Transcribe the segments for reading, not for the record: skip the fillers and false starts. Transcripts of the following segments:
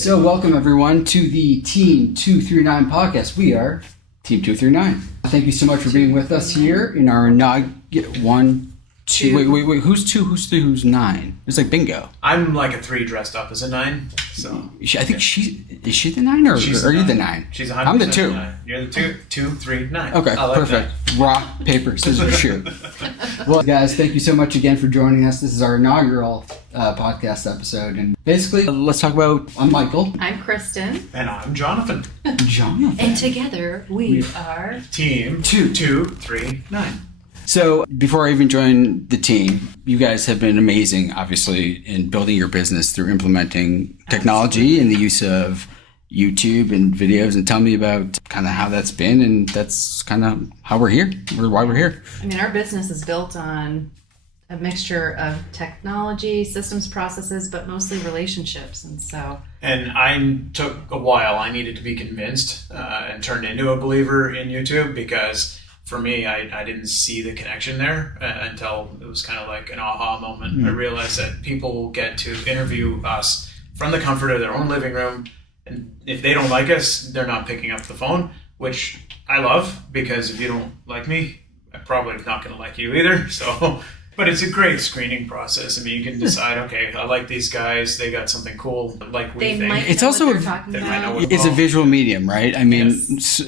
So welcome everyone to the Team 239 podcast. We are Team 239. Thank you so much for being with us here in our inaugural Wait. Who's 2? Who's 3? Who's 9? It's like bingo. I'm like a 3 dressed up as a 9. So I think is she the 9 or are you the 9? She's 100%. I'm the 2. 9. You're the 2, 3, 9. Okay, like perfect. That. Rock, paper, scissors, shoot. Well, guys, thank you so much again for joining us. This is our inaugural podcast episode, and basically, let's talk about. I'm Michael. I'm Kristen. And I'm Jonathan. Jonathan. And together we are Team 239. So before I even joined the team, you guys have been amazing, obviously, in building your business through implementing technology and the use of YouTube and videos. And tell me about kind of how that's been, and that's kind of how we're here, or why we're here. I mean, our business is built on a mixture of technology, systems, processes, but mostly relationships. And I took a while. I needed to be convinced and turned into a believer in YouTube because for me, I didn't see the connection there until it was kind of like an aha moment. Mm-hmm. I realized that people get to interview us from the comfort of their own living room. And if they don't like us, they're not picking up the phone, which I love, because if you don't like me, I'm probably not going to like you either. So, but it's a great screening process. I mean, you can decide, okay, I like these guys. They got something cool, like we think. It's also it's a visual medium, right? I mean, yes.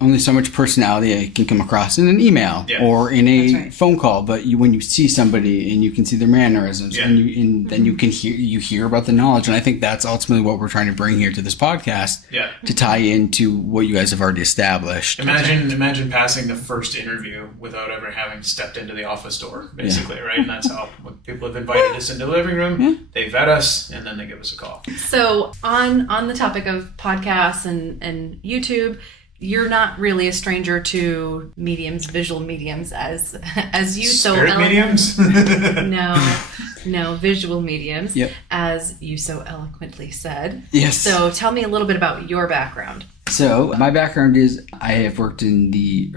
Only so much personality can come across in an email or in a phone call. But when you see somebody and you can see their mannerisms, and then you can hear about the knowledge. And I think that's ultimately what we're trying to bring here to this podcast to tie into what you guys have already established. Imagine passing the first interview without ever having stepped into the office door, basically. Right, and that's how when people have invited us into the living room, they vet us, and then they give us a call. So on the topic of podcasts and YouTube, you're not really a stranger to mediums, visual mediums, as you Spirit mediums? No, visual mediums, as you so eloquently said. Yes. So tell me a little bit about your background. So my background is I worked in the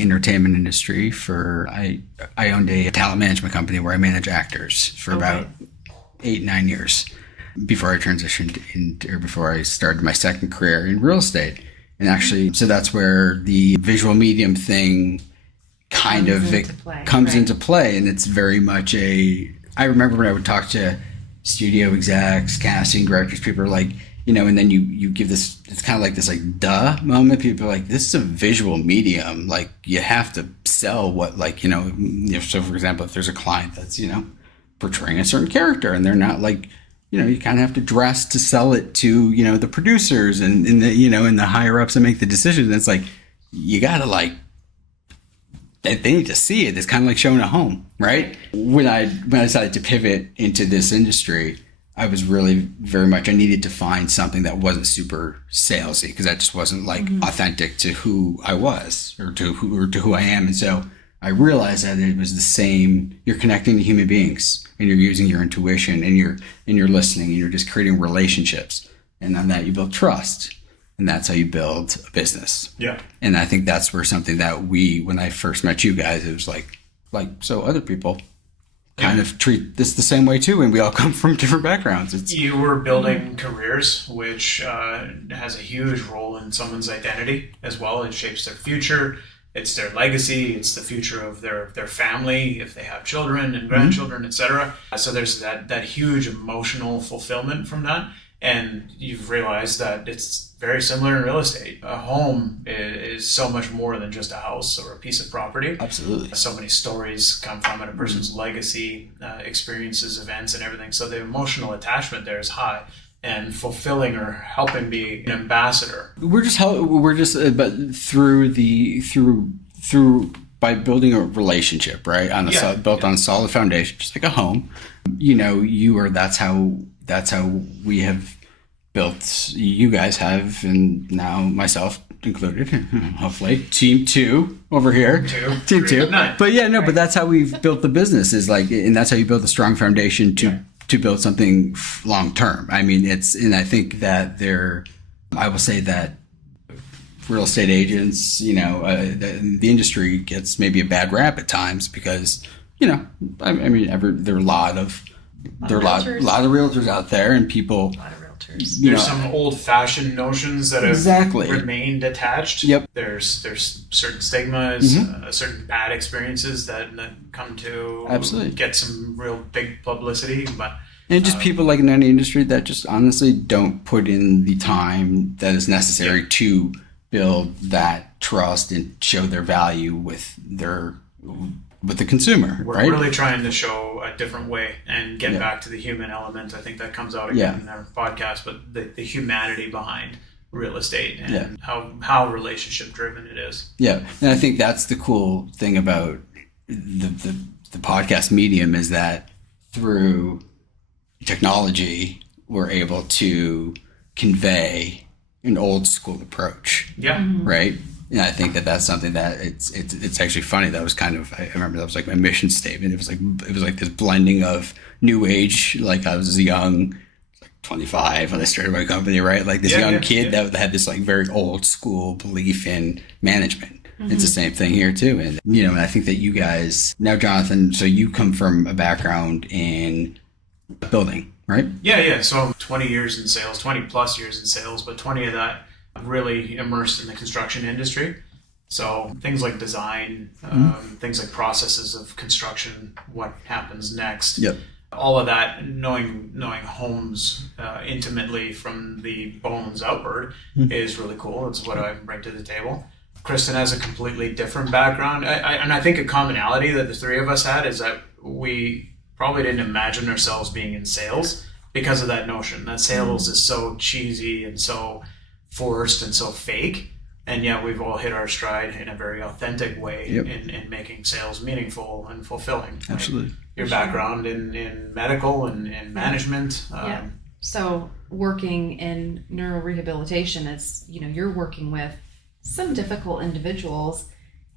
entertainment industry I owned a talent management company where I manage actors for about 8-9 years before I transitioned before I started my second career in real estate. And actually, so that's where the visual medium thing comes into play. And it's very much I remember when I would talk to studio execs, casting directors, people are like, and then you give this, it's kind of like this like duh moment. People are like, this is a visual medium. Like you have to sell what so for example, if there's a client that's, portraying a certain character and they're not like, you kind of have to dress to sell it to, the producers and the higher ups that make the decisions. And it's like, you got to they need to see it. It's kind of like showing a home, right? When I decided to pivot into this industry, I was really very much, I needed to find something that wasn't super salesy because that just wasn't authentic to who I was or to who I am. And so I realized that it was the same. You're connecting to human beings and you're using your intuition and you're listening and you're just creating relationships. And on that you build trust. And that's how you build a business. Yeah. And I think that's where something that when I first met you guys, it was like so other people kind of treat this the same way too, and we all come from different backgrounds. You were building careers, which has a huge role in someone's identity as well. It shapes their future. It's their legacy. It's the future of their family, if they have children and grandchildren, etc. So there's that huge emotional fulfillment from that. And you've realized that it's very similar in real estate. A home is so much more than just a house or a piece of property. Absolutely. So many stories come from it, a person's legacy, experiences, events, and everything. So the emotional attachment there is high. And fulfilling or helping be an ambassador. But through by building a relationship, right? Built on a solid foundation, just like a home. That's how we have built. You guys have, and now myself included, hopefully, Team 2 over here. Team 2. But that's how we've built the business. And that's how you build a strong foundation to build something long term. I mean, and I think that I will say that real estate agents, the industry gets maybe a bad rap at times because, there are a lot of realtors out there, and people realtors. You There's know, some old-fashioned notions that have Exactly. remained attached. Yep. There's certain stigmas, Mm-hmm. certain bad experiences that come to Absolutely. get some real big publicity, but and just people like in any industry that just honestly don't put in the time that is necessary to build that trust and show their value with the consumer, we're right? really trying to show a different way and get back to the human element. I think that comes out again in our podcast, but the humanity behind real estate and how relationship driven it is. Yeah, and I think that's the cool thing about the podcast medium is that through technology we're able to convey an old school approach. Yeah. Right. And I think that that's something that it's actually funny. That was kind of, I remember that was like my mission statement. It was like this blending of new age. Like I was young, like 25 when I started my company, right? Like this young kid that had this like very old school belief in management. It's the same thing here too. And, and I think that you guys now, Jonathan, so you come from a background in building, right? Yeah. So 20 years in sales, 20 plus years in sales, but 20 of that really immersed in the construction industry. So things like design, things like processes of construction, what happens next. Yep. All of that, knowing homes intimately from the bones outward is really cool. It's what I bring to the table. Kristen has a completely different background. And I think a commonality that the three of us had is that we probably didn't imagine ourselves being in sales because of that notion that sales is so cheesy and so forced and so fake, and yet we've all hit our stride in a very authentic way in making sales meaningful and fulfilling. Absolutely. Your background in medical and in management. So working in neurorehabilitation is, you're working with some difficult individuals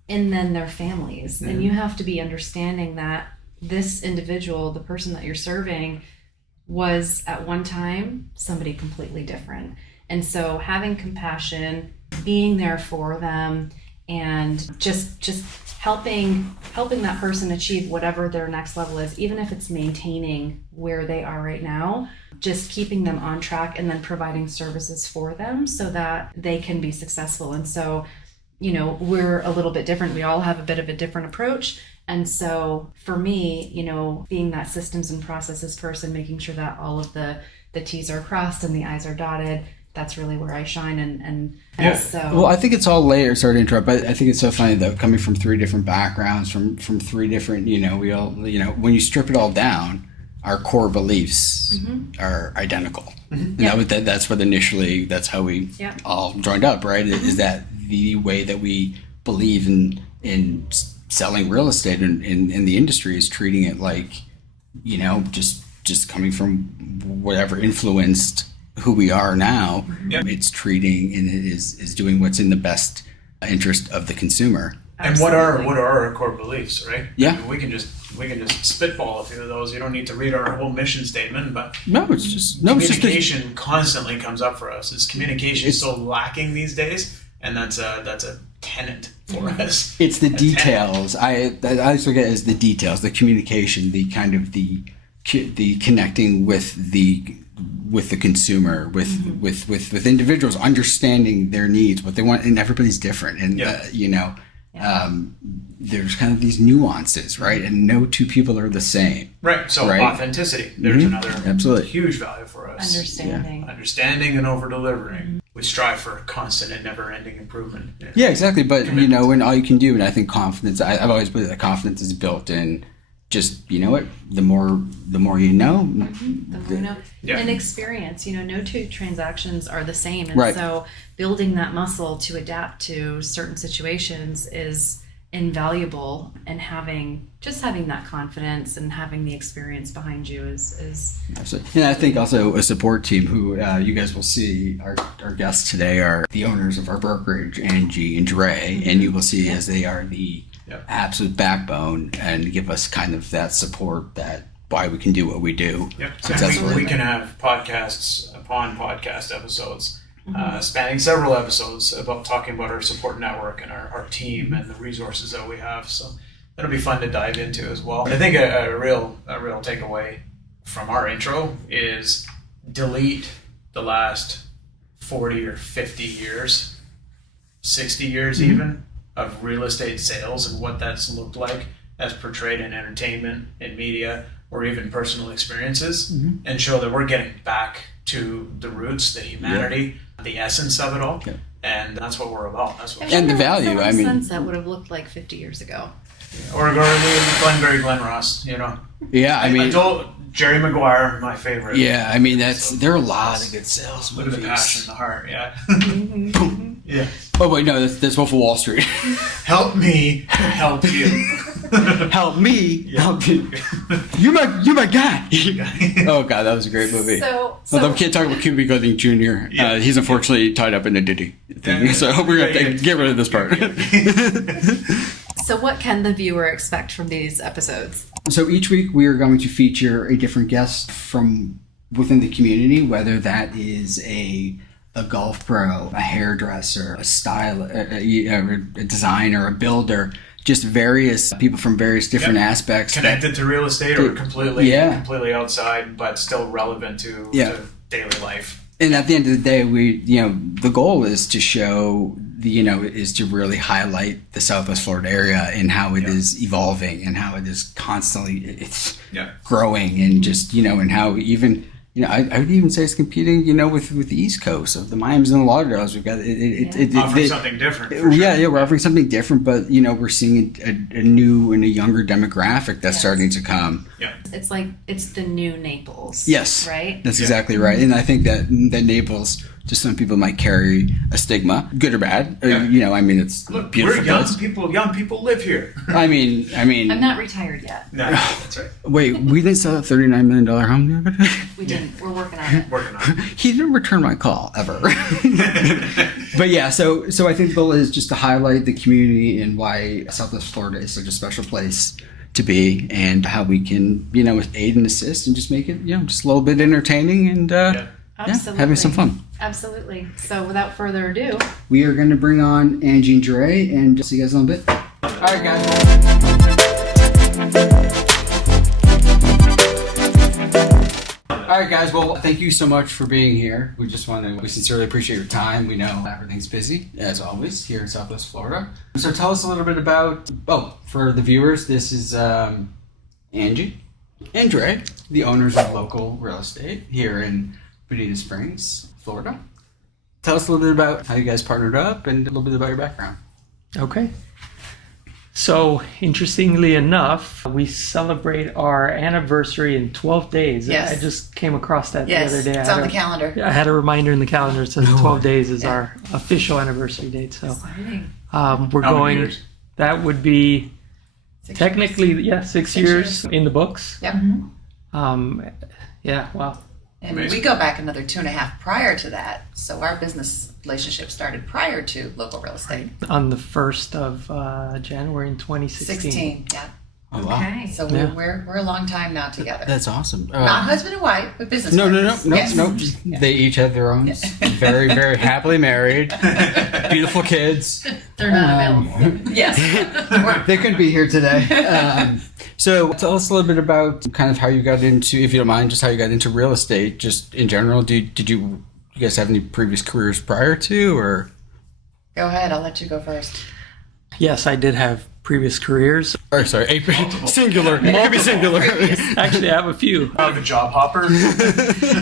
and then their families, and you have to be understanding that this individual, the person that you're serving, was at one time somebody completely different. And so having compassion, being there for them, and just helping that person achieve whatever their next level is, even if it's maintaining where they are right now, just keeping them on track and then providing services for them so that they can be successful. And so, we're a little bit different. We all have a bit of a different approach. And so for me, being that systems and processes person, making sure that all of the T's are crossed and the I's are dotted, that's really where I shine. And so. Well, I think it's all layers. Sorry to interrupt, but I think it's so funny though, coming from three different backgrounds, from three different, we all, when you strip it all down, our core beliefs are identical. And that's what initially, that's how we all joined up, right? Is that the way that we believe in selling real estate in the industry is treating it like, just coming from whatever influenced who we are now. It's treating and it is doing what's in the best interest of the consumer. And what are our core beliefs, right? Yeah. I mean, we can just spitball a few of those. You don't need to read our whole mission statement, but communication constantly comes up for us. Communication is so lacking these days, and that's a tenet for us. It's the details. I always look at it as the details, the communication, the kind of the connecting with the consumer, with individuals, understanding their needs, what they want, and everybody's different, and there's kind of these nuances, right? And no two people are the same. Right. So authenticity. There's another absolutely huge value for us. Understanding and over delivering. We strive for constant and never ending improvement. Yeah, exactly. But when all you can do, and I think confidence, I've always believed that confidence is built in just, the more you know. The more you know. Yeah. And experience, no two transactions are the same. And so building that muscle to adapt to certain situations is invaluable, and having that confidence and having the experience behind you is absolutely. And I think also a support team who you guys will see, our guests today are the owners of our brokerage, Angie and Dre, and you will see as they are the absolute backbone and give us kind of that support, that why we can do what we do. And we can have podcasts upon podcast episodes spanning several episodes about talking about our support network and our team and the resources that we have. So that'll be fun to dive into as well. I think a real takeaway from our intro is delete the last 40 or 50 years, 60 years even, of real estate sales and what that's looked like as portrayed in entertainment, in media, or even personal experiences, and show that we're getting back to the roots, the humanity, the essence of it all. And that's what we're about. That's what And the value, I mean. Sunset would have looked like 50 years ago. Or Glengarry Glen Ross, you know. Yeah, I mean. I told Jerry Maguire, my favorite. Yeah, I mean, there are a lot of good sales Look movies. at the passion, the heart, yeah. Yeah. Oh, wait, no, that's Wolf of Wall Street. Help me help you. Help me help you. You're my guy. Oh, God, that was a great movie. Although we can't talk about Cuba Gooding Jr. He's unfortunately tied up in a Diddy thing, so we're going to get rid of this part. So what can the viewer expect from these episodes? So each week we are going to feature a different guest from within the community, whether that is a golf pro, a hairdresser, a stylist, a designer, a builder, just various people from various different aspects. Connected to real estate or completely outside, but still relevant to daily life. And at the end of the day, the goal is to show, is to really highlight the Southwest Florida area and how it is evolving and how it is constantly, growing and just, and how even, I would even say it's competing, with the East Coast of the Miamis and the Lauderdales. We've got offering something different. We're offering something different, but we're seeing a new and a younger demographic that's starting to come. Yeah, it's like it's the new Naples. Yes, right. That's exactly right, and I think that Naples, just some people might carry a stigma, good or bad. I mean, it's beautiful. We're young people live here. I mean, I'm not retired yet. No, that's right. Wait, we didn't sell a $39 million home the other day? We didn't. We're working on it. He didn't return my call ever. But yeah, so I think the goal is just to highlight the community and why Southwest Florida is such a special place to be, and how we can, aid and assist and just make it, just a little bit entertaining and having some fun. Absolutely. So without further ado, we are going to bring on Angie and Dre and see you guys in a little bit. All right, guys. All right, guys. Well, thank you so much for being here. We sincerely appreciate your time. We know everything's busy, as always, here in Southwest Florida. So tell us a little bit about, for the viewers, this is Angie and Dre, the owners of local real estate here in Bonita Springs, Florida. Tell us a little bit about how you guys partnered up and a little bit about your background. Okay. So, interestingly enough, we celebrate our anniversary in 12 days. Yes. I just came across that the Yes, other day. it's on the calendar. I had a reminder in the calendar. It says 12 days is our official anniversary date. So, exciting. we're How many going. years? That would be 6 technically, years. 6 years in the books. Yep. Yeah, wow. And Amazing. we go back another 2.5 prior to that. So our business relationship started prior to local real estate. On the 1st of January in 2016. 16, yeah. Oh, wow. Okay. So Yeah. we're a long time now together. That's awesome. Not husband and wife, but business No. partners. Yes. Yeah. They each have their own. Very, very happily married. Beautiful kids. They're not available. Yes. They couldn't be here today. So tell us a little bit about kind of how you got into, if you don't mind, just how you got into real estate, just in general. Did you guys have any previous careers prior to, or? Go ahead, I'll let you go first. Yes, I did have previous careers. Or sorry, singular. It could be singular. Actually, I have a few. Out of a job hopper.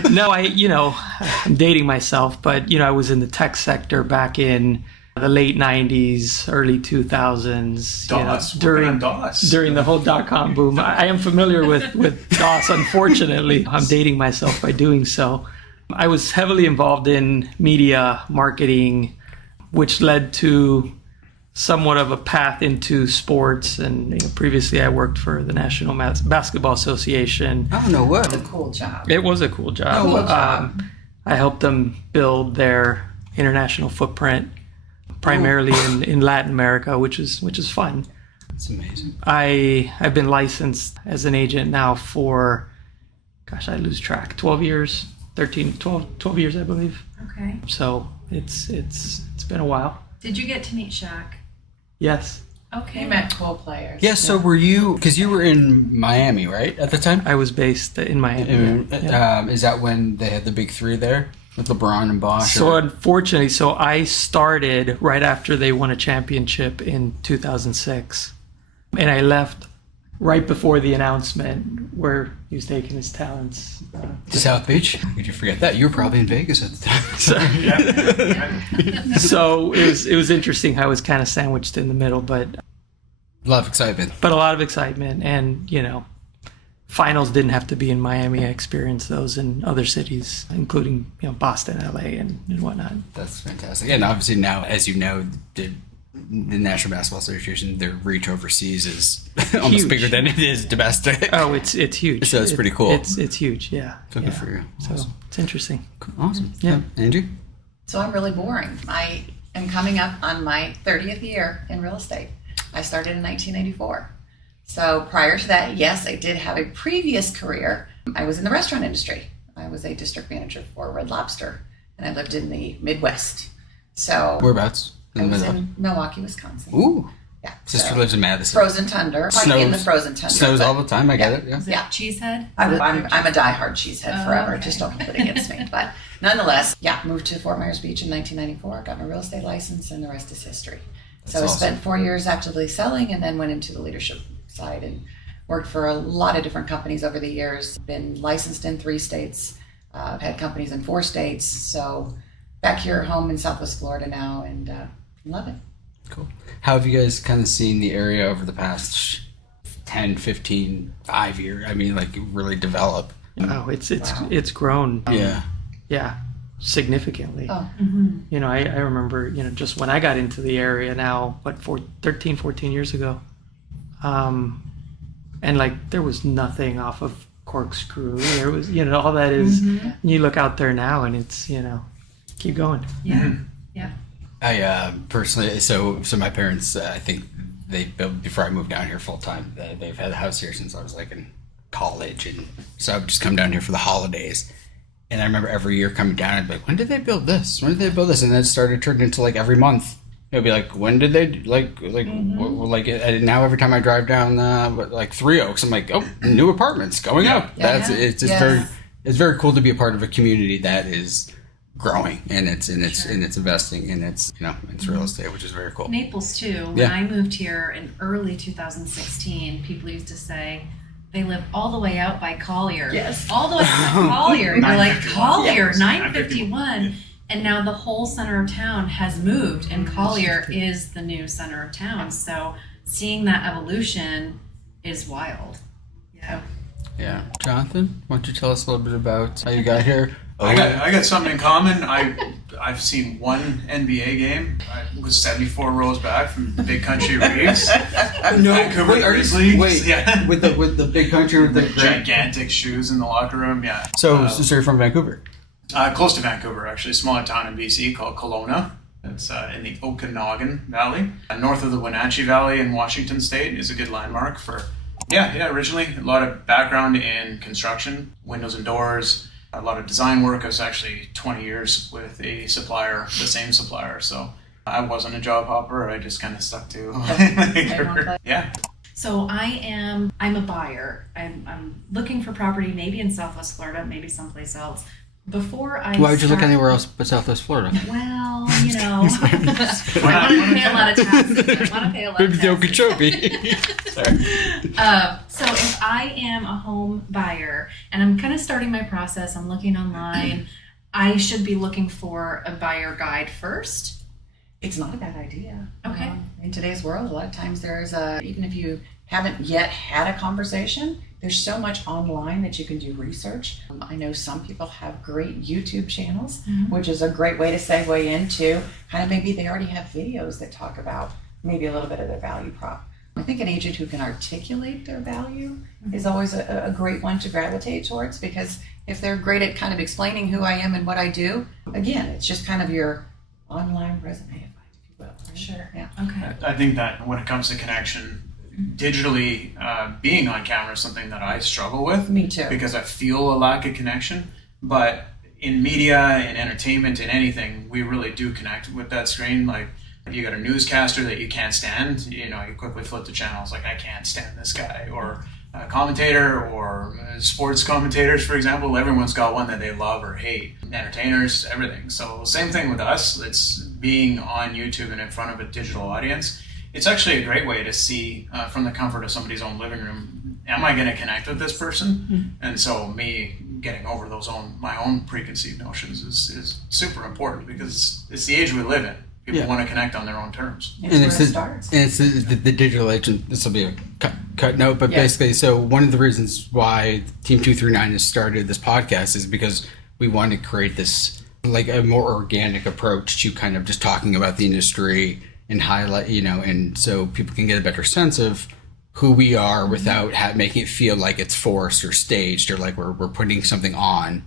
No, I'm dating myself, but, I was in the tech sector back in the late 90s, early 2000s. DOS. During DOS. During the whole dot-com boom. I am familiar with DOS, unfortunately. I'm dating myself by doing so. I was heavily involved in media marketing, which led to somewhat of a path into sports. And previously I worked for the National Basketball Association. I don't know what. It's a cool job. It was a cool job. Cool job. I helped them build their international footprint, primarily in Latin America, which is fun. That's amazing. I've been licensed as an agent now for, I lose track, 12 years, 12 years, I believe. Okay. So it's been a while. Did you get to meet Shaq? Yes, Okay. You met cool players. Yes. So were you? Because you were in Miami, right, at the time? I was based in Miami. Is that when they had the big three there? With LeBron and Bosh. So unfortunately, I started right after they won a championship in 2006, and I left right before the announcement where he was taking his talents to South Beach. Did you forget that? You were probably in Vegas at the time. So it was interesting how I was kind of sandwiched in the middle, but a lot of excitement. But a lot of excitement, and finals didn't have to be in Miami. I experienced those in other cities, including Boston, LA, and whatnot. That's fantastic. And obviously now, as you know, the National Basketball Association, their reach overseas is almost bigger than it is domestic. Oh, it's huge. So it's pretty cool. It's huge, yeah. So good for you. So it's interesting. Awesome. Yeah. Angie? So I'm really boring. I am coming up on my 30th year in real estate. I started in 1984. So prior to that, yes, I did have a previous career. I was in the restaurant industry. I was a district manager for Red Lobster, and I lived in the Midwest. So whereabouts? I was in Milwaukee, Wisconsin. Ooh. Yeah. Sister lives in Madison. Frozen tundra. Snows. In the frozen tundra. Snows all the time. I get it. Yeah. Yeah. Cheesehead? I'm a diehard cheesehead forever. Okay. Just don't hold it against me. But nonetheless, moved to Fort Myers Beach in 1994. Got my real estate license, and the rest is history. So I spent 4 years actively selling, and then went into the leadership side and worked for a lot of different companies over the years. Been licensed in 3 states. I've had companies in 4 states. So back here at home in Southwest Florida now, and love it. Cool. How have you guys kind of seen the area over the past 10, 15, 5 years? I mean, like, really develop? Oh, it's grown. Yeah, significly. Oh. Mm-hmm. I remember, just when I got into the area now, 13, 14 years ago. And like, there was nothing off of Corkscrew. There was, all that is, you look out there now and it's, keep going. Yeah. Yeah. I personally, so my parents, I think they built, before I moved down here full time, they've had a house here since I was like in college, and so I would just come down here for the holidays. And I remember every year coming down, I'd be like, when did they build this? When did they build this? And then it started turning into like every month. It would be like, when did they and now every time I drive down like Three Oaks, I'm like, oh, new apartments going up. It's just it's very cool to be a part of a community that is growing, and it's investing, and it's real estate, which is very cool. Naples too. When I moved here in early 2016, people used to say they live all the way out by Collier. Yes. All the way out by Collier. And you're like, 951. Collier, Yeah. 951. And now the whole center of town has moved, and Collier is the new center of town. So seeing that evolution is wild. Yeah. Yeah. Jonathan, why don't you tell us a little bit about how you got here? I got something in common. I've seen one NBA game. I was 74 rows back from the Big Country Reeves. Vancouver Grizzlies. Yeah. with the big country with the Gigantic shoes in the locker room. Yeah. So you're from Vancouver? Close to Vancouver, actually. A smaller town in BC called Kelowna. It's in the Okanagan Valley. North of the Wenatchee Valley in Washington State is a good landmark for, originally a lot of background in construction, windows and doors, a lot of design work. I was actually 20 years with the same supplier. So I wasn't a job hopper. I just kind of stuck to Yeah. So I'm a buyer. I'm looking for property, maybe in Southwest Florida, maybe someplace else. Why would you look anywhere else but Southwest Florida? Well, I want to pay a lot of taxes. Okeechobee. Sorry. So if I am a home buyer and I'm kind of starting my process, I'm looking online, I should be looking for a buyer guide first. It's not a bad idea. Okay. In today's world, a lot of times there's even if you haven't yet had a conversation, there's so much online that you can do research. I know some people have great YouTube channels, which is a great way to segue into kind of maybe they already have videos that talk about maybe a little bit of their value prop. I think an agent who can articulate their value is always a great one to gravitate towards, because if they're great at kind of explaining who I am and what I do, again, it's just kind of your online resume, if you will. Right? Sure. Yeah. Okay. I think that when it comes to connection, digitally being on camera is something that I struggle with. Me too. Because I feel a lack of connection. But in media, in entertainment, in anything, we really do connect with that screen. Like, if you got a newscaster that you can't stand, you quickly flip the channels. Like, I can't stand this guy. Or commentator or sports commentators, for example. Everyone's got one that they love or hate. Entertainers, everything. So same thing with us. It's being on YouTube and in front of a digital audience. It's actually a great way to see from the comfort of somebody's own living room, am I going to connect with this person? And so me getting over my own preconceived notions is super important, because it's the age we live in. People want to connect on their own terms. It's where it starts. And it's the digital age, and this will be a cut note, but basically, so one of the reasons why Team 239 has started this podcast is because we want to create this, like, a more organic approach to kind of just talking about the industry and highlight, and so people can get a better sense of who we are without making it feel like it's forced or staged, or like we're putting something on,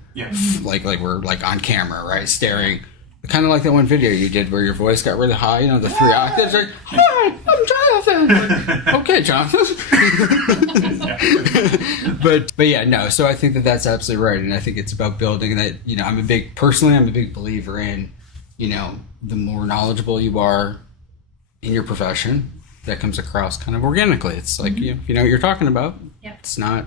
like we're like on camera, right, staring. Kind of like that one video you did where your voice got really high, the 3 octaves. Like, hi, I'm Jonathan. Like, okay, Jonathan. but yeah, no. So I think that's absolutely right, and I think it's about building that. I'm a big believer in, the more knowledgeable you are in your profession, that comes across kind of organically. It's like you know what you're talking about. Yep. It's not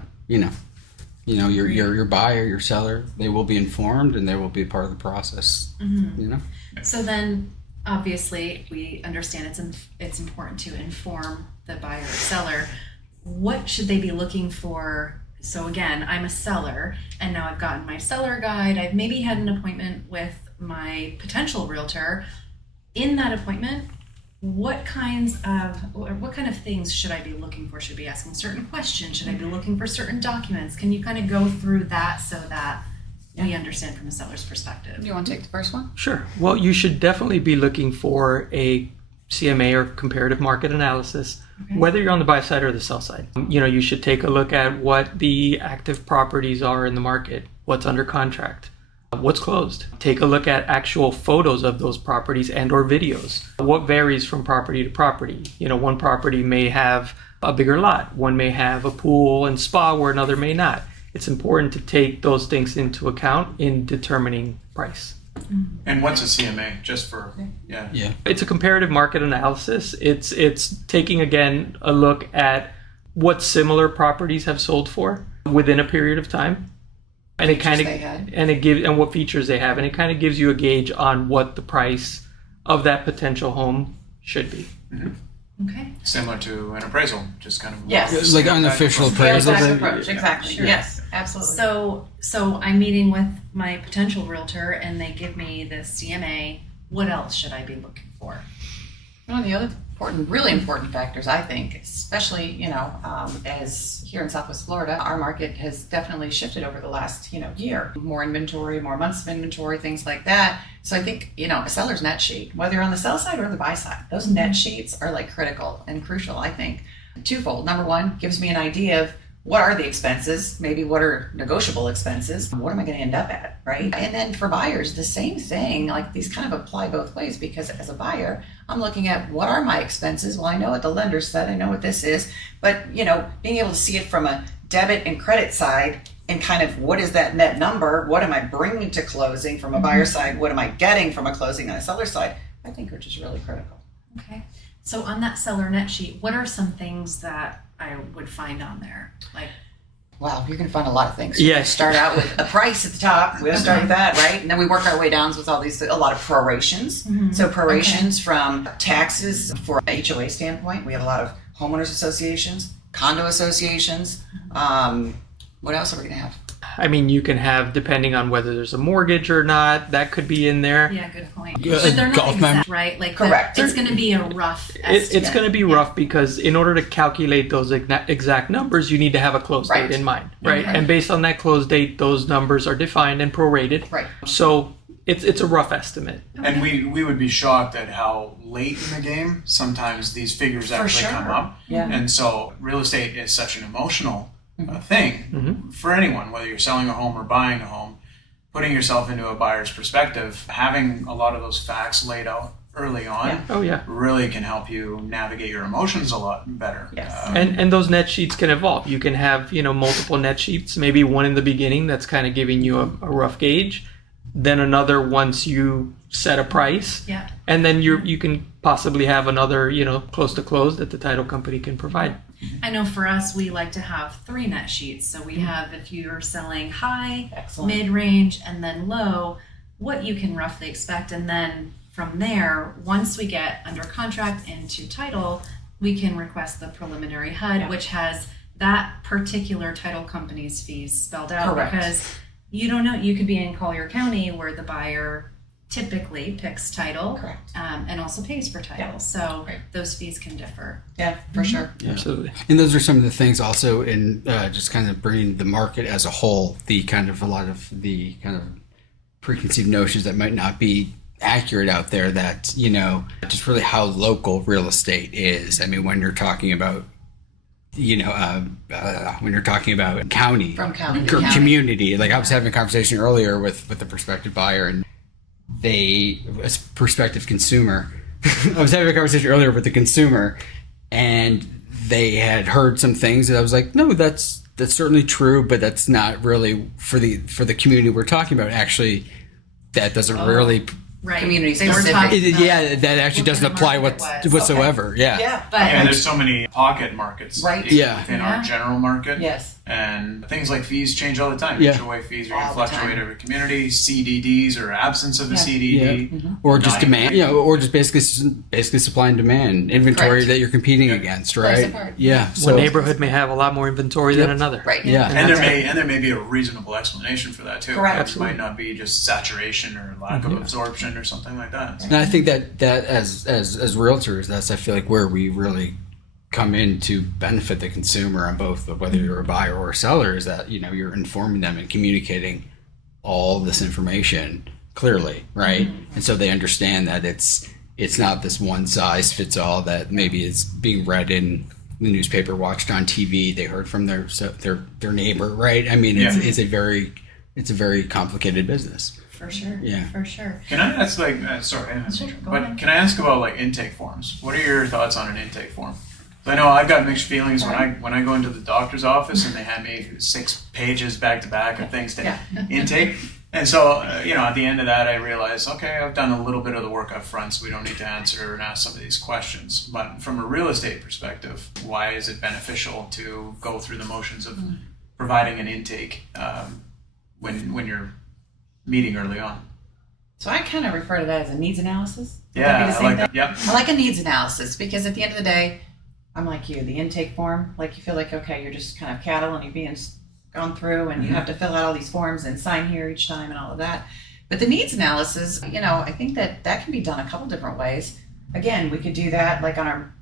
your buyer, your seller, they will be informed and they will be a part of the process. So then, obviously, we understand it's important to inform the buyer or seller. What should they be looking for? So again, I'm a seller, and now I've gotten my seller guide. I've maybe had an appointment with my potential realtor. In that appointment, what kind of things should I be looking for? Should I be asking certain questions? Should I be looking for certain documents? Can you kind of go through that so that we understand from a seller's perspective? Do you want to take the first one? Sure. Well, you should definitely be looking for a CMA or comparative market analysis, whether you're on the buy side or the sell side. You should take a look at what the active properties are in the market, what's under contract, what's closed. Take a look at actual photos of those properties and or videos. What varies from property to property? One property may have a bigger lot. One may have a pool and spa where another may not. It's important to take those things into account in determining price. And what's a CMA? Just for It's a comparative market analysis. It's taking again a look at what similar properties have sold for within a period of time. And it kind of and what features they have, and it kind of gives you a gauge on what the price of that potential home should be. Okay. Similar to an appraisal, just kind of like unofficial appraisal. Approach, exactly. Sure. Yes, absolutely. So I'm meeting with my potential realtor, and they give me the CMA. What else should I be looking for? One of the other really important factors, I think, especially, as here in Southwest Florida, our market has definitely shifted over the last, year. More inventory, more months of inventory, things like that. So I think, a seller's net sheet, whether you're on the sell side or the buy side, those net sheets are like critical and crucial, I think. Twofold. Number one, gives me an idea of what are the expenses, maybe what are negotiable expenses, what am I going to end up at, right? And then for buyers, the same thing, like these kind of apply both ways, because as a buyer, I'm looking at what are my expenses? Well, I know what the lender said, I know what this is, but being able to see it from a debit and credit side and kind of what is that net number? What am I bringing to closing from a buyer side? What am I getting from a closing on a seller side? I think are just really critical. Okay. So on that seller net sheet, what are some things that I would find on there? Wow, you're going to find a lot of things. Yes. Start out with a price at the top. We'll start with that, right? And then we work our way down with a lot of prorations. So prorations from taxes for HOA standpoint. We have a lot of homeowners associations, condo associations. What else are we going to have? I mean, you can have, depending on whether there's a mortgage or not, that could be in there. Yeah, good point. But they're not exact, right? Correct. It's going to be a rough estimate. It's going to be rough because in order to calculate those exact numbers, you need to have a close date in mind, right? And based on that close date, those numbers are defined and prorated. Right. So it's a rough estimate. And we would be shocked at how late in the game sometimes these figures actually come up. Yeah. And so real estate is such an emotional thing for anyone, whether you're selling a home or buying a home. Putting yourself into a buyer's perspective, having a lot of those facts laid out early on really can help you navigate your emotions a lot better. Yes. And those net sheets can evolve. You can have multiple net sheets, maybe one in the beginning that's kind of giving you a rough gauge, then another once you set a price, and then you can possibly have another close to close that the title company can provide. I know for us, we like to have 3 net sheets. So we have, if you're selling high, Excellent. mid-range, and then low, what you can roughly expect. And then from there, once we get under contract into title, we can request the preliminary HUD, which has that particular title company's fees spelled out. Correct. Because you don't know, you could be in Collier County where the buyer typically picks title. Correct. And also pays for title. Yeah. So Right. those fees can differ. Yeah, for sure. Absolutely. And those are some of the things also in just kind of bringing the market as a whole, the kind of a lot of the kind of preconceived notions that might not be accurate out there, that, you know, just really how local real estate is. I mean, when you're talking about, you know, when you're talking about county, From county to county. community, like I was having a conversation earlier with the prospective buyer, and they, as prospective consumer, I was having a conversation earlier with the consumer, and they had heard some things that I was like, no, that's certainly true, but that's not really for the community we're talking about. Actually, that doesn't really. Right. Community They were specific. talking about That actually what doesn't kind of apply market it was. whatsoever. Yeah. Yeah. But Yeah, there's so many pocket markets Right. Yeah. within Yeah. our general market. Yes. And things like fees change all the time. Yeah. HOA fees are All going to the fluctuate time. every community. CDDs or absence of a Yeah. CDD. Or just Not demand, even- you know, or just basically supply and demand inventory Correct. that you're competing against, Plays right? a part. Yeah. One So neighborhood may have a lot more inventory than another. Right. yeah. And there may be a reasonable explanation for that too. Correct. It might not be just saturation or lack of absorption or something like that. And I think that as realtors, that's, I feel like, where we really come in to benefit the consumer on both, whether you're a buyer or a seller, is that, you know, you're informing them and communicating all this information clearly, right? And so they understand that it's not this one size fits all that maybe is being read in the newspaper, watched on TV, they heard from their neighbor, right? I mean, it's a very complicated business. for sure. Yeah. For sure. Can I ask, like, sorry, Sure, go but ahead. can I ask about like intake forms? What are your thoughts on an intake form? I know I've got mixed feelings when I go into the doctor's office and they hand me 6 pages back to back of things to intake. And so, you know, at the end of that, I realize, okay, I've done a little bit of the work up front, so we don't need to answer and ask some of these questions. But from a real estate perspective, why is it beneficial to go through the motions of providing an intake when you're meeting early on? So I kind of refer to that as a needs analysis. Would Yeah, that be the I same like thing? that. Yep. I like a needs analysis because at the end of the day, I'm like you, the intake form, like you feel like, okay, you're just kind of cattle and you're being gone through and you have to fill out all these forms and sign here each time and all of that. But the needs analysis, you know, I think that can be done a couple different ways. Again, we could do that like on our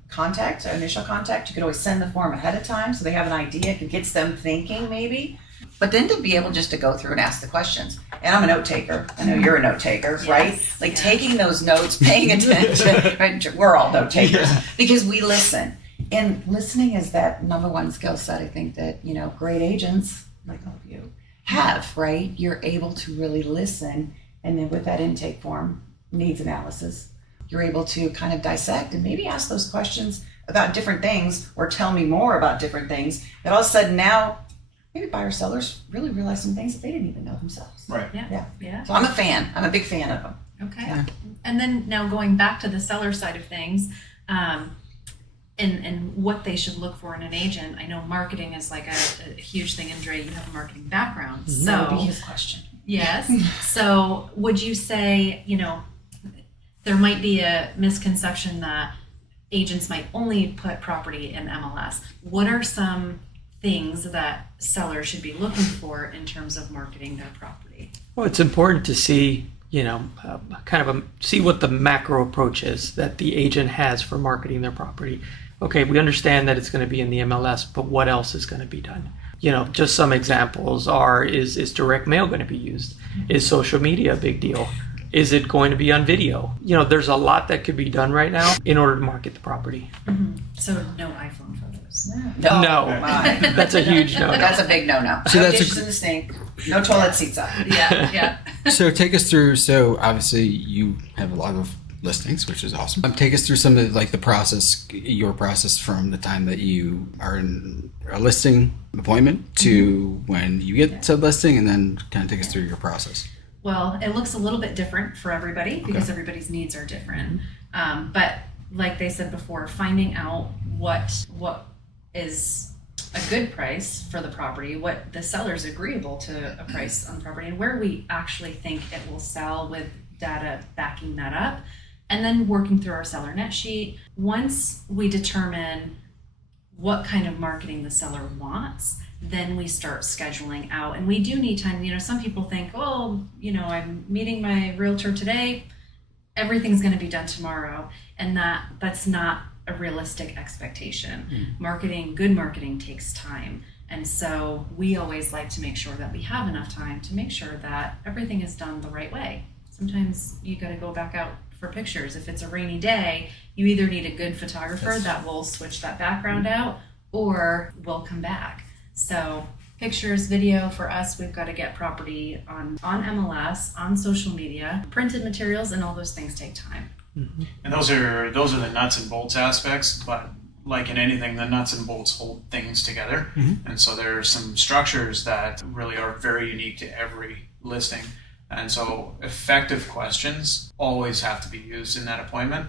initial contact. You could always send the form ahead of time so they have an idea. It gets them thinking maybe. But then to be able just to go through and ask the questions. And I'm a note taker. I know you're a note taker, right? Like taking those notes, paying attention. Right? We're all note takers because we listen. And listening is that number one skill set, I think, that, you know, great agents like all of you have, right? You're able to really listen. And then with that intake form, needs analysis, you're able to kind of dissect and maybe ask those questions about different things or tell me more about different things. That all of a sudden now, maybe buyers, sellers really realize some things that they didn't even know themselves. Right. Yeah. So I'm a fan. I'm a big fan of them. Okay. And then now going back to the seller side of things, and what they should look for in an agent. I know marketing is like a huge thing. And Dre, you have a marketing background. That would be So his question. yes. So would you say, you know, there might be a misconception that agents might only put property in MLS. What are some things that sellers should be looking for in terms of marketing their property? Well, it's important to see, you know, see what the macro approach is that the agent has for marketing their property. Okay, we understand that it's going to be in the MLS, but what else is going to be done? You know, just some examples are, is direct mail going to be used? Is social media a big deal? Is it going to be on video? You know, there's a lot that could be done right now in order to market the property. So no iPhone photos. No. My. That's a huge no. That's a big no-no. So No that's a dishes in the sink. No toilet seats up. Yeah. So take us through. So obviously you have a lot of listings, which is awesome. Take us through some of like the process, your process from the time that you are in a listing appointment to when you get to listing, and then kind of take us through your process. Well, it looks a little bit different for everybody because everybody's needs are different. But like they said before, finding out what is a good price for the property, what the seller's agreeable to a price on the property, and where we actually think it will sell with data backing that up, and then working through our seller net sheet. Once we determine what kind of marketing the seller wants, then we start scheduling out. And we do need time. Some people think, oh, I'm meeting my realtor today, everything's going to be done tomorrow. And that's not a realistic expectation. Good marketing takes time. And so we always like to make sure that we have enough time to make sure that everything is done the right way. Sometimes you got to go back out for pictures. If it's a rainy day, you either need a good photographer that will switch that background out, or will come back. So pictures, video, for us, we've got to get property on MLS, on social media, printed materials, and all those things take time. And those are the nuts and bolts aspects, but like in anything, the nuts and bolts hold things together. And so there are some structures that really are very unique to every listing. And so effective questions always have to be used in that appointment,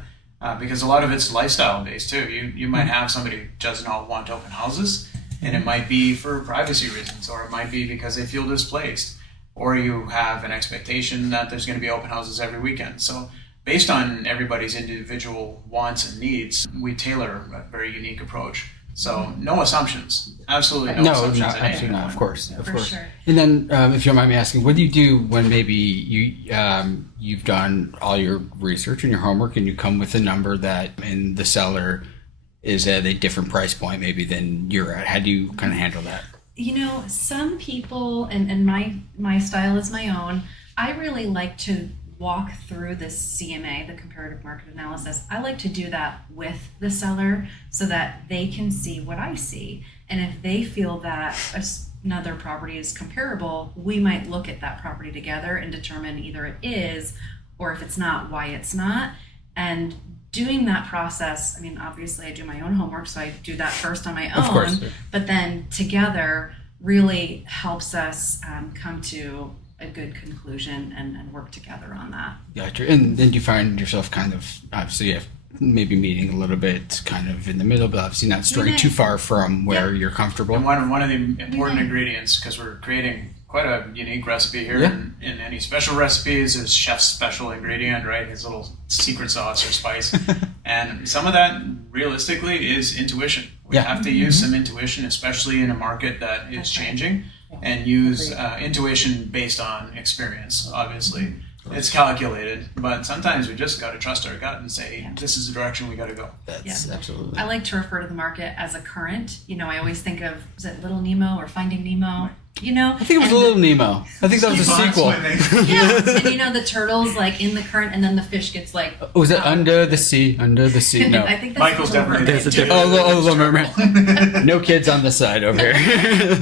because a lot of it's lifestyle based too. You might have somebody who does not want open houses, and it might be for privacy reasons, or it might be because they feel displaced, or you have an expectation that there's going to be open houses every weekend. So based on everybody's individual wants and needs, we tailor a very unique approach. So no assumptions. Absolutely no assumptions. No, at any absolutely not. point. Of course, of For course. sure. And then, if you don't mind me asking, what do you do when maybe you've done all your research and your homework, and you come with a number that, and the seller is at a different price point maybe than you're at? How do you kind of handle that? Some people, and my style is my own. I really like to walk through this CMA, the comparative market analysis. I like to do that with the seller so that they can see what I see. And if they feel that another property is comparable, we might look at that property together and determine either it is, or if it's not, why it's not. And doing that process, obviously I do my own homework, so I do that first on my own. Of course. But then together really helps us come to a good conclusion and work together on that. Gotcha. And then you find yourself kind of, obviously, maybe meeting a little bit kind of in the middle, but obviously not straying too far from where you're comfortable. And one of the important ingredients, because we're creating quite a unique recipe here, in any special recipes is chef's special ingredient, right? His little secret sauce or spice. And some of that realistically is intuition. We have to use some intuition, especially in a market that is changing, and use intuition based on experience, obviously. It's calculated, but sometimes we just got to trust our gut and say, this is the direction we got to go. That's absolutely. I like to refer to the market as a current. I always think of, is it Little Nemo or Finding Nemo? I think it was a Little Nemo. I think that was a sequel. And the turtle's like in the current, and then the fish gets like. Was it Under the Sea? Under the Sea? No. I think that's Michael's Little definitely Mermaid. There's a different. Little Mermaid. No kids on the side over here.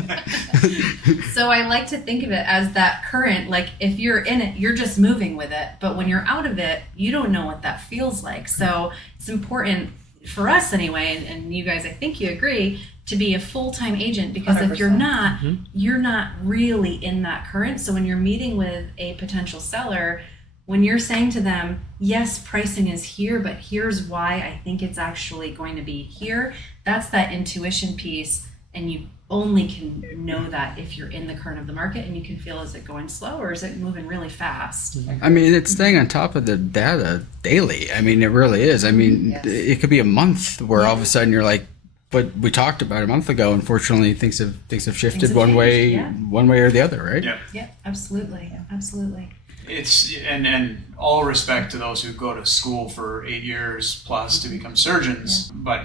So I like to think of it as that current. Like if you're in it, you're just moving with it. But when you're out of it, you don't know what that feels like. So it's important for us anyway, and you guys, I think you agree, to be a full-time agent, because 100%. if you're not, you're not really in that current. So when you're meeting with a potential seller, when you're saying to them, yes, pricing is here, but here's why I think it's actually going to be here, that's that intuition piece. And you only can know that if you're in the current of the market, and you can feel, is it going slow or is it moving really fast? It's staying on top of the data daily. It really is. It could be a month where all of a sudden you're like, but we talked about a month ago. Unfortunately, things have shifted have one changed, way or the other, right? Yeah, absolutely. Absolutely. It's and all respect to those who go to school for 8 years plus to become surgeons, but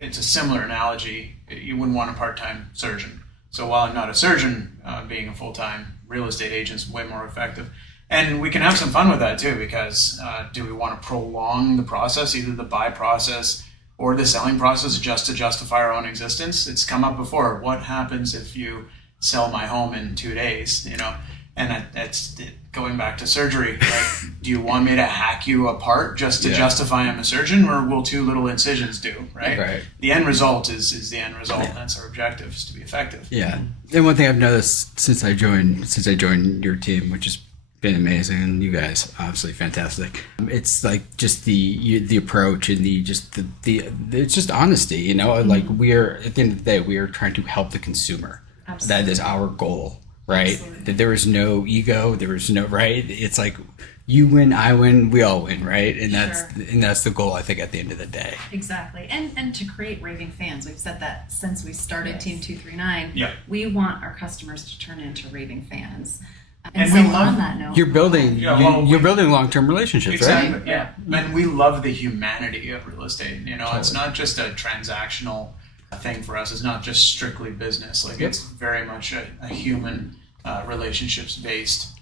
it's a similar analogy. You wouldn't want a part-time surgeon. So while I'm not a surgeon, being a full-time real estate agent is way more effective. And we can have some fun with that too, because do we want to prolong the process, either the buy process or the selling process, just to justify our own existence? It's come up before. What happens if you sell my home in 2 days? And that's going back to surgery. Like, do you want me to hack you apart just to justify I'm a surgeon, or will 2 little incisions do? Right. The end result is the end result. Yeah. That's our objective, is to be effective. Yeah. And one thing I've noticed since I joined your team, which is been amazing, and you guys obviously fantastic. It's like just the approach and the it's just honesty, you know. Like we're at the end of the day, we are trying to help the consumer. Absolutely. That is our goal, right? Absolutely. That there is no ego, there is no right. It's like you win, I win, we all win, right? And that's the goal, I think, at the end of the day. Exactly. And to create raving fans. We've said that since we started Team 239. Yeah. We want our customers to turn into raving fans. And so we love- on that note, You're building you're building long-term relationships, right? Exactly. Yeah. And we love the humanity of real estate. You know, it's not just a transactional thing for us. It's not just strictly business. Like it's very much a human relationships based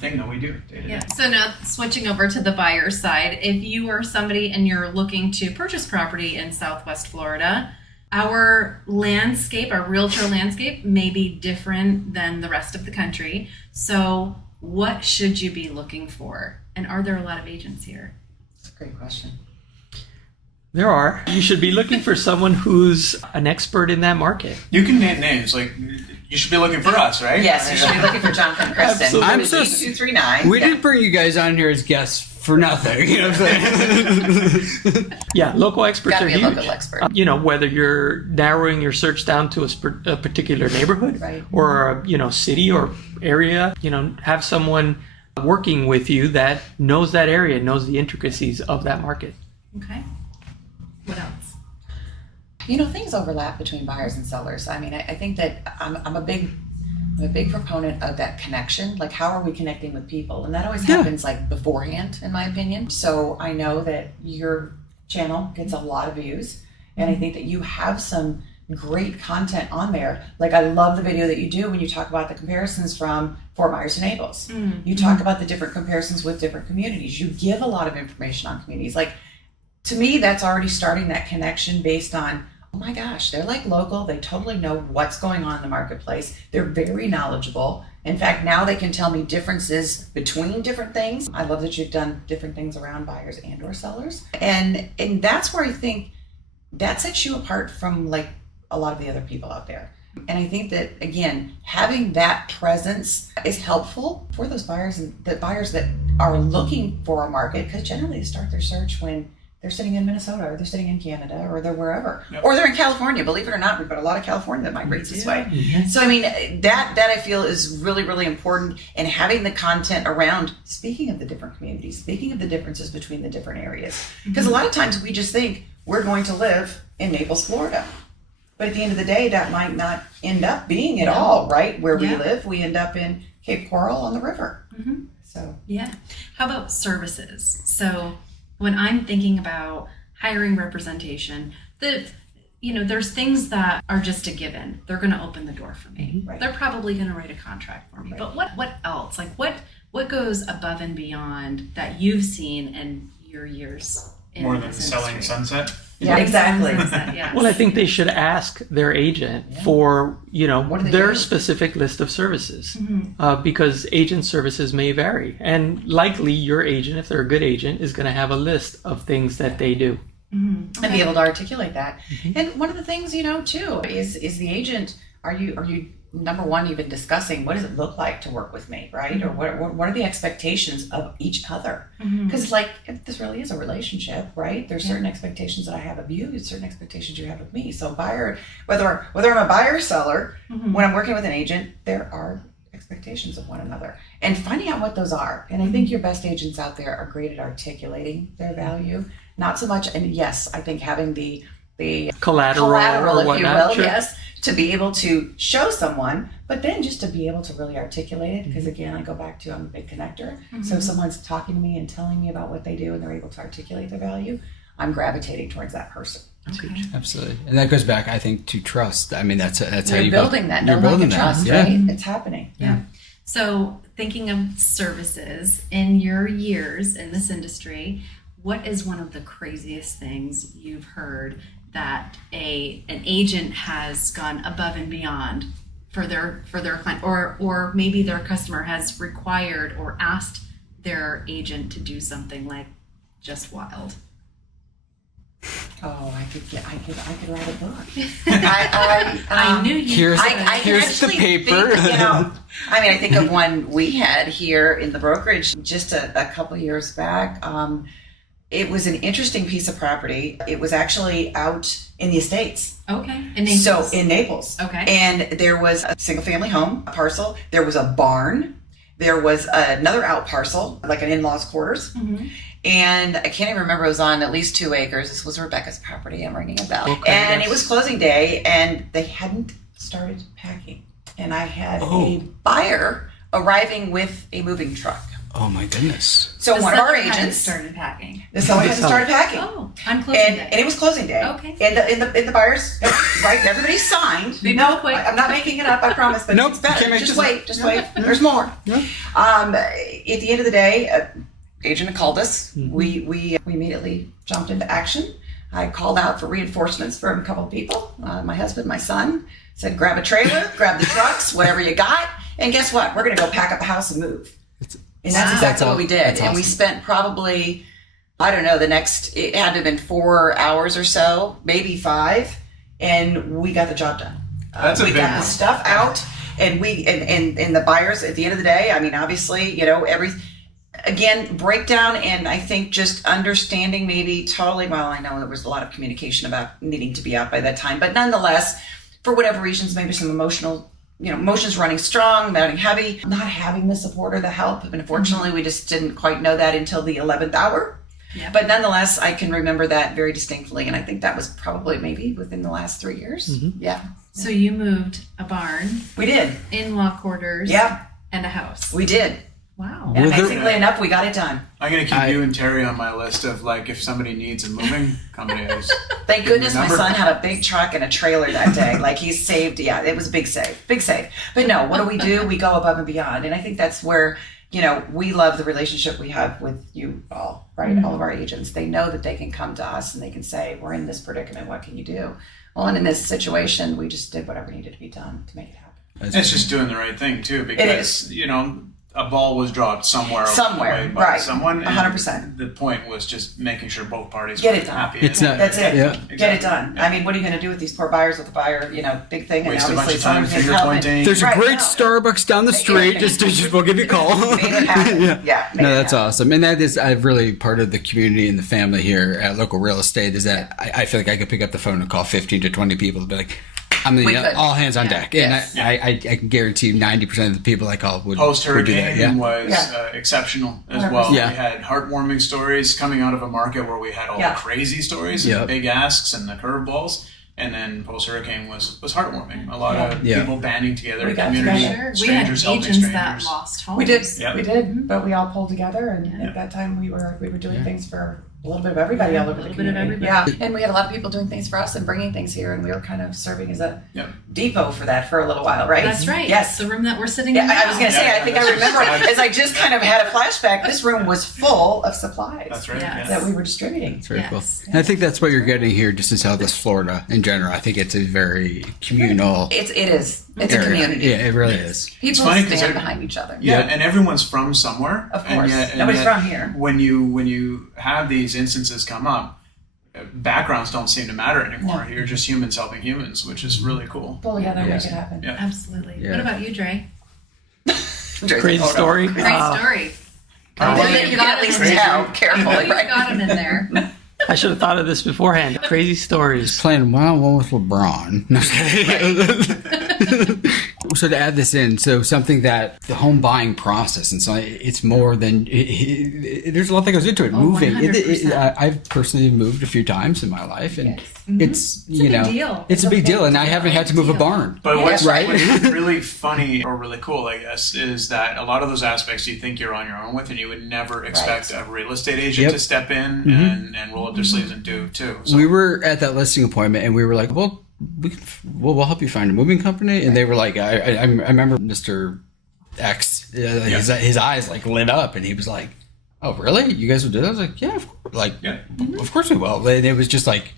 thing that we do day to day. Yeah. So now switching over to the buyer side, if you are somebody and you're looking to purchase property in Southwest Florida, our landscape, our realtor landscape may be different than the rest of the country. So what should you be looking for? And are there a lot of agents here? That's a great question. There are. You should be looking for someone who's an expert in that market. You can name names. Like you should be looking for us, right? Yes, you should be looking for Jonathan and Kristen. Absolutely. I'm so- 239. We didn't bring you guys on here as guests for nothing. You know what I'm saying? Yeah, local experts Gotta are be a huge. local expert. You know, whether you're narrowing your search down to a particular neighborhood Right. or a city or area, have someone working with you that knows that area, knows the intricacies of that market. Okay. What else? Things overlap between buyers and sellers. I mean, I think that I'm a big proponent of that connection. Like, how are we connecting with people? And that always happens like beforehand, in my opinion. So I know that your channel gets a lot of views, and I think that you have some great content on there. Like, I love the video that you do when you talk about the comparisons from Fort Myers to Naples. You talk about the different comparisons with different communities. You give a lot of information on communities. Like, to me, that's already starting that connection based on, oh my gosh, they're like local. They totally know what's going on in the marketplace. They're very knowledgeable. In fact, now they can tell me differences between different things. I love that you've done different things around buyers and or sellers. And that's where I think that sets you apart from like a lot of the other people out there. And I think that, again, having that presence is helpful for those buyers and the buyers that are looking for a market, because generally they start their search when they're sitting in Minnesota, or they're sitting in Canada, or they're wherever, or they're in California. Believe it or not, we've got a lot of California that migrates this way. So I mean, that I feel is really, really important. And having the content around, speaking of the different communities, speaking of the differences between the different areas, because a lot of times we just think we're going to live in Naples, Florida, but at the end of the day, that might not end up being at all, right? Where we live, we end up in Cape Coral on the river. So yeah. How about services? So when I'm thinking about hiring representation, there's things that are just a given. They're going to open the door for me. Right. They're probably going to write a contract for me. Right. But what else? Like what goes above and beyond that you've seen in your years in More than this selling industry? sunset. yeah, exactly. Yes. Well, I think they should ask their agent for, What do they their do? specific list of services, because agent services may vary. And likely your agent, if they're a good agent, is going to have a list of things that they do. And be able to articulate that. And one of the things, too, is the agent, are you number one, you've been discussing what does it look like to work with me, right? Or what are the expectations of each other? Because like, if this really is a relationship, right? There's certain expectations that I have of you, there's certain expectations you have of me. So buyer, whether I'm a buyer or seller, when I'm working with an agent, there are expectations of one another and finding out what those are. And I think your best agents out there are great at articulating their value. Not so much, and yes, I think having the Collateral or if you whatnot. will, Sure. yes, to be able to show someone, but then just to be able to really articulate it, because again, I go back to I'm a big connector. So if someone's talking to me and telling me about what they do and they're able to articulate their value, I'm gravitating towards that person. Absolutely, and that goes back, I think, to trust. I mean, that's how You're you building that. You're No building lack that. of trust, Yeah. right? It's happening. Yeah. So thinking of services in your years in this industry, what is one of the craziest things you've heard that an agent has gone above and beyond for their client, or maybe their customer has required or asked their agent to do something like just wild? Oh, I could write a book. I knew you. Here's I can here's the actually paper. think, I think of one we had here in the brokerage just a couple years back. It was an interesting piece of property. It was actually out in the estates. Okay. In Naples. So in Naples. Okay. And there was a single family home, a parcel. There was a barn. There was another out parcel, like an in-laws quarters. Mhm. And I can't even remember, it was on at least 2 acres. This was Rebecca's property. I'm ringing a bell. Okay, And yes. it was closing day and they hadn't started packing. And I had a buyer arriving with a moving truck. Oh my goodness. So The one of our seller hadn't agents, started packing. the seller hadn't started packing. Oh, on closing And day. it was closing day. Okay. And the buyers, right? Everybody signed. They no, move quick. I'm not making it up. I promise. But Nope, it's you can't better. make Just this up. wait. Just wait. There's more. At the end of the day, agent had called us. Mm-hmm. We immediately jumped into action. I called out for reinforcements from a couple of people. My husband, my son said, "Grab a trailer, grab the trucks, whatever you got." And guess what? We're going to go pack up a house and move. And that's exactly what we did. That's And we awesome. spent probably, I don't know, it had to have been 4 hours or so, maybe 5, and we got the job done. That's a we big got one. the stuff out, and and the buyers at the end of the day, I mean, obviously, again, breakdown, and I think just understanding maybe totally, well, I know there was a lot of communication about needing to be out by that time, but nonetheless, for whatever reasons, maybe some emotions running strong, running heavy, not having the support or the help. And unfortunately, we just didn't quite know that until the 11th hour. Yeah. But nonetheless, I can remember that very distinctly. And I think that was probably maybe within the last 3 years. Yeah, So you moved a barn, we did. in-law quarters, Yeah, and a house. we did. Wow. And Were there- amazingly enough, we got it done. I'm gonna keep I- you and Terry on my list of like if somebody needs a moving company. Thank goodness my Remember? son had a big truck and a trailer that day. Like he saved, yeah, it was a big save, big save. But no, what do? We go above and beyond. And I think that's where, we love the relationship we have with you all, right? All of our agents. They know that they can come to us and they can say, we're in this predicament, what can you do? Well, and in this situation, we just did whatever needed to be done to make it happen. It's just doing the right thing too, because a ball was dropped somewhere away by right. someone. and 100%. The point was just making sure both parties Get were it done. happy. It's not- That's it. Yeah. Get Exactly. it done. Yeah. I mean, what are you going to do with these poor buyers with the buyer, big thing? And Waste a bunch obviously of time someone needs finger help. pointing. There's a Right, great no. Starbucks down the street. Just we'll give you a call. Made it happen. Yeah. made No, it that's happen. awesome. And that is, I've really part of the community and the family here at Local Real Estate is that I feel like I could pick up the phone and call 15 to 20 people and be like, I'm We could. all hands on deck. And Yes. I can guarantee 90% of the people I call would Post would do that. hurricane Yeah. was Yeah. exceptional as 100%. well. Yeah. We had heartwarming stories coming out of a market where we had all Yeah. the crazy stories Yeah. and the big asks and the curveballs. And then post hurricane was heartwarming. A lot of Yeah. people banding together, We got community, together. Sure. We had strangers helping agents that strangers. lost homes. We did. Yeah. We did. But we all pulled together, and Yeah. at that time we were doing things for a little bit of everybody all over the A little bit of community. everybody. Yeah, and we had a lot of people doing things for us and bringing things here, and we were kind of serving as a Yep. depot for that for a little while, right? That's right. Yes. The room that we're sitting Yeah, in now. I was going to say, Yeah, I think I that's remember just- as I just kind of had a flashback, this room was full of supplies That's right. Yes. that we were distributing. It's very Yes. cool. And I think that's what you're getting here just in Southwest Florida in general. I think it's a very communal It is. It's a area. community. Yeah, it really is. People funny 'cause stand I- behind each other. Yeah, Yep. and everyone's from somewhere. Of and course. yet- Nobody's yet from here. When you have these instances come up, backgrounds don't seem to matter anymore. No. You're just humans helping humans, which is really cool. Pull together and Yes. make it happen. Yeah. Absolutely. Yeah. What about you, Dre? Crazy story. Great Uh, story. Well, Well, you you can got at least it. tell carefully, You right? got him in there. I should have thought of this beforehand. Crazy stories. Playing one-on-one with LeBron. No, just kidding. So to add this in, so something that the home buying process, and so it's more than there's a lot that goes into it. Oh, Moving, 100%. I've personally moved a few times in my life, and Yes. it's you a big know deal. it's a big deal, and I haven't had to move a deal. barn. But Yeah. what's, Right. what's really funny or really cool, I guess, is that a lot of those aspects you think you're on your own with, and you would never expect a real estate agent Yep. to step in and roll up their sleeves and do too. So We were at that listing appointment, and we were like, "Well, we'll help you find a moving company." And they were like, "I remember Mr. X, his eyes like lit up, and he was like, 'Oh, really? You guys will do that?' I was like, 'Yeah, of course. Like, Yeah. of course we will.'" And it was just like,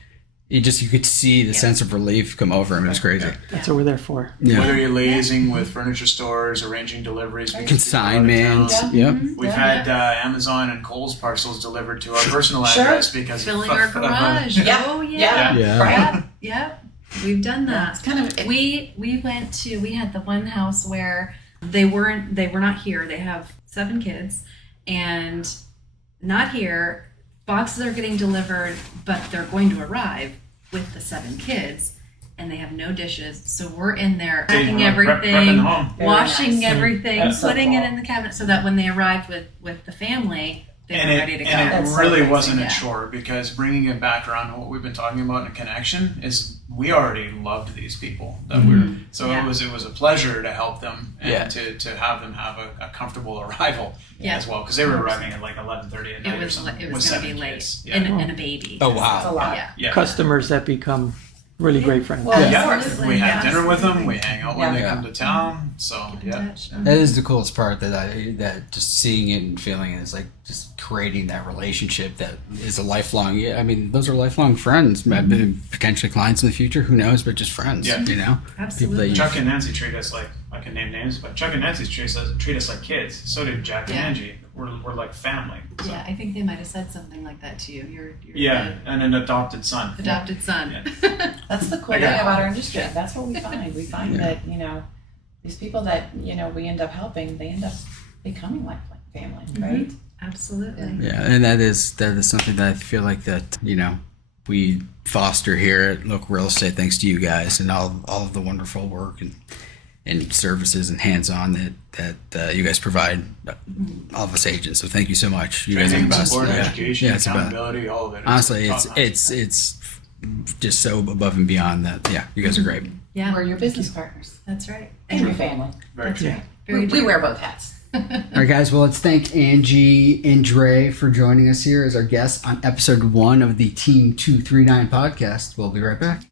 you could see the sense of relief come over him. It was crazy. That's what we're there for. Yeah. Whether you're liaising with furniture stores, arranging deliveries, because Consignment. people are out of town. Yep. We've had Amazon and Kohl's parcels delivered to our personal address because Filling of, our of, garage. Yeah. Oh yeah. Yeah. Right. Yep. We've done that. It's kind of We had the one house where they were not here. They have 7 kids and not here. Boxes are getting delivered, but they're going to arrive with the 7 kids, and they have no dishes. So we're in there packing everything, prepping home. Very washing nice. everything, That's so putting it cool. in the cabinet, so that when they arrived with the family, they were ready to go. And it That's so really amazing, wasn't yeah. a chore, because bringing it back around to what we've been talking about in connection is we already loved these people that Yeah. it was a pleasure to help them and Yeah. to have them have a comfortable arrival Yeah. as well, because they were arriving at like 11:30 at night It or was something. it with was going to 7 be late, kids. Yeah. and a baby. Oh It's a wow. lot. Yeah. Yeah. Customers that become really great friends. Well, Yeah. of course. Absolutely. We have dinner with them. Absolutely. We hang out when they Yeah. come to town. So Keep in yeah. touch. That is the coolest part, that just seeing it and feeling it is like just creating that relationship that is a lifelong. Yeah, I mean, those are lifelong friends. Potentially clients in the future. Who knows? But just friends. Yeah. You know. Absolutely. Chuck and Nancy treat us like, I can name names, but Chuck and Nancy treat us like kids. So did Jack and Yeah. Angie. We're like family. So. Yeah, I think they might have said something like that to you. Your Yeah, and an adopted son. adopted son. That's the cool I thing got it. about our industry. That's what we find. We find that, these people that, we end up helping, they end up becoming like family, right? Absolutely. Yeah, and that is something that I feel like that we foster here at Local Real Estate, thanks to you guys and all of the wonderful work and services and hands-on that you guys provide all of us agents. So thank you so much. You guys are the Training, best. support, Yeah. education, Yeah, it's about, accountability, all of it. honestly, top notch. it's just so above and beyond that. Yeah, you guys are great. Yeah, We're your business partners that's right. and your family. Very That's true. right. Very We true. wear both hats. All right, guys. Well, let's thank Angie and Dre for joining us here as our guests on episode 1 of the Team 239 podcast. We'll be right back.